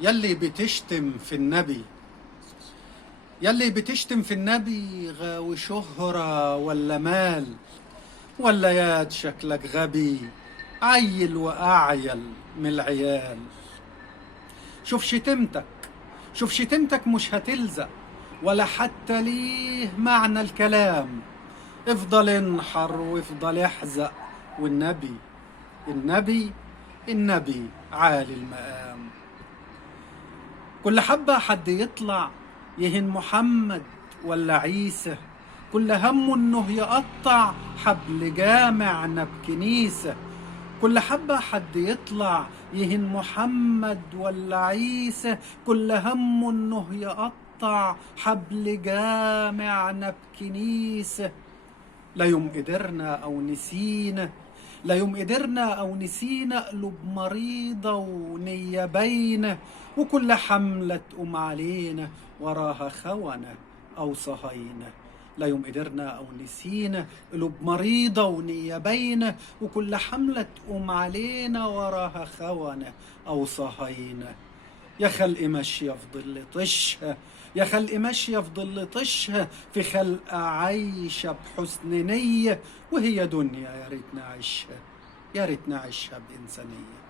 يلي بتشتم في النبي، يلي بتشتم في النبي، غاوي شهرة ولا مال، ولا ياد شكلك غبي، عيل وأعيل من العيال. شوف شتمتك، شوف شتمتك مش هتلزق ولا حتى ليه معنى الكلام. افضل انحر وافضل احزق، والنبي النبي النبي عالي المقام. كل حبة حد يطلع يهن محمد ولا عيسى، كل همه انه يقطع حبل جامعنا بكنيسة. كل حبة حد يطلع يهن محمد ولا عيسى، كل همه انه يقطع حبل جامعنا بكنيسة. لا يوم قدرنا او نسينا، لا يوم قدرنا او نسينا، قلوب مريضة ونية باينة، وكل حملة تقوم علينا وراها خونة او صهاينة. لا يوم قدرنا او نسينا، قلوب مريضة ونية باينة، وكل حملة تقوم علينا وراها خونة او صهاينة. يا خلق ماشية في ظل طشها، يا خلق ماشية في ظل طشها، في خلق عايشة بحسن نية، وهي دنيا يا ريت نعيشها، يا ريت نعيشها بإنسانية.